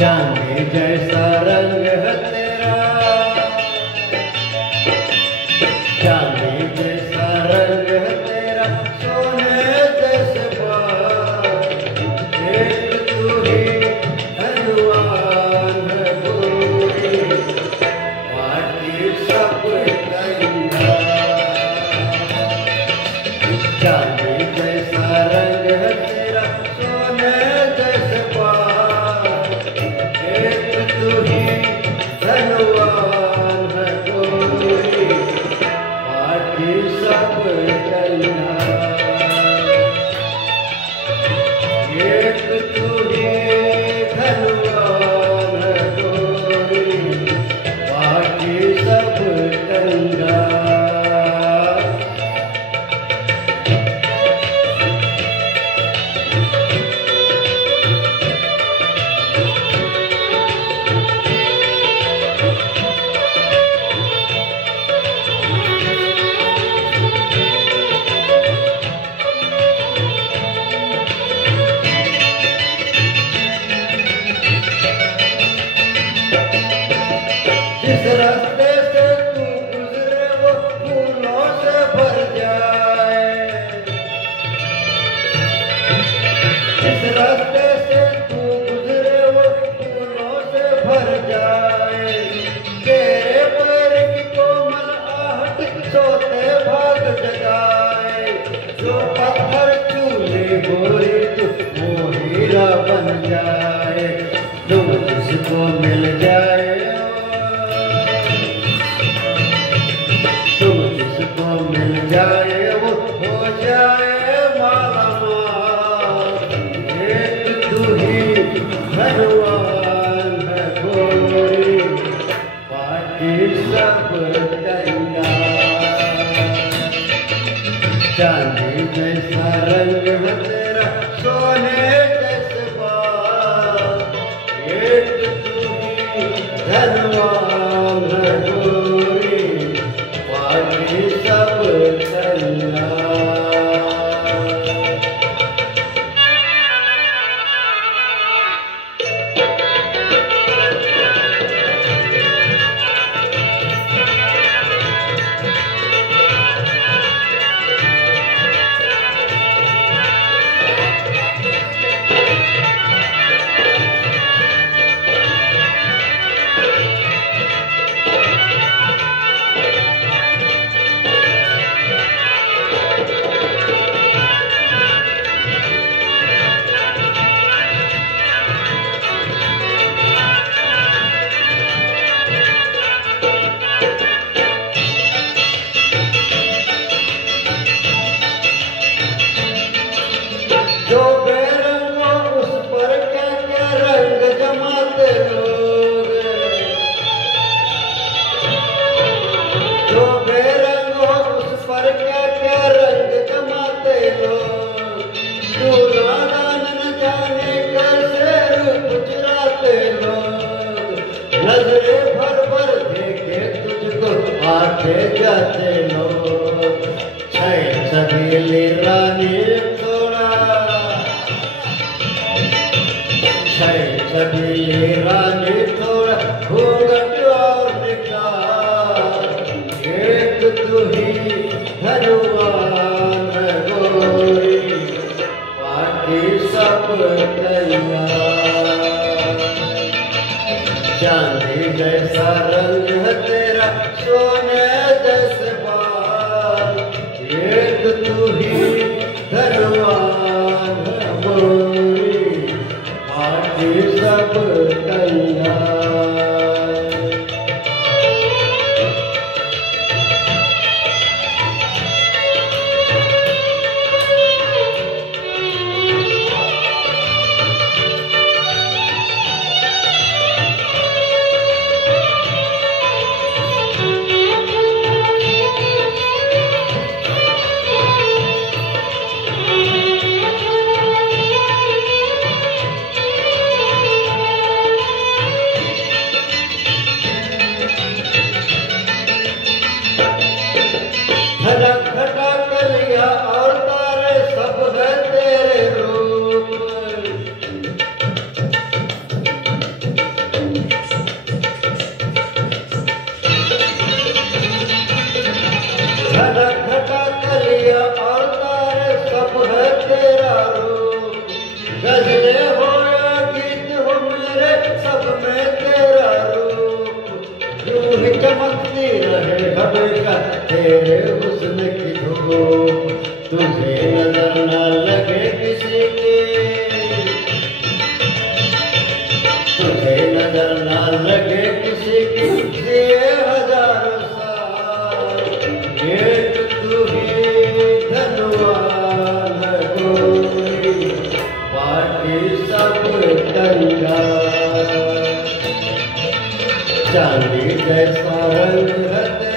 चांदी जैसा रंग है तेरा, चांदी जैसा रंग है तेरा, सोने जैसे बाल, एक तू ही धनवान है गोरी, बाकी सब कंगाल। चांदी जैसा रंग है तेरा, सोने जैसे बाल, तू ही धनवान है गोरी, बाकी सब कंगाल। एक तू ही धनवान है गोरी, बाकी सब कंगाल। जिस रास्ते से तू गुजरे वो फूलों से भर जाए, जिस रास्ते से तू गुजरे वो फूलों से भर जाए, तेरे पैर की कोमल आहट सोते भाग जगाए, जो पत्थर चूले गोरी तू वो हीरा बन जाए, तुम जिसको मिल जाए, मिल जाए वो हो जाए माला माल। एक तू ही धनवान है गोरी, बाकी सब कंगाल। चांदी जैसा रंग है तेरा, सोने जैसे बाल, एक तू ही धनवान है गोरी, बाकी सब कंगाल। जो बेरंग हो उस पर क्या क्या रंग जमाते लोग, जो बेरंग हो उस पर क्या क्या रंग जमाते लोग, दूल्हा दान न जाने कैसे रूप चुराते लोग, नजरे भर भर देखे तुझको आते जाते लोग, छैल छबीली रानी छबीली रानी थोड़ा घूंघट और निकाल, एक तू ही धनवान है गोरी, बाकी सब कंगाल। चांदी जैसा रंग है तेरा, सोने जैसे बाल, एक तू ही धनवान है गोरी, बाकी सब कंगाल। चांदी जैसा रंग है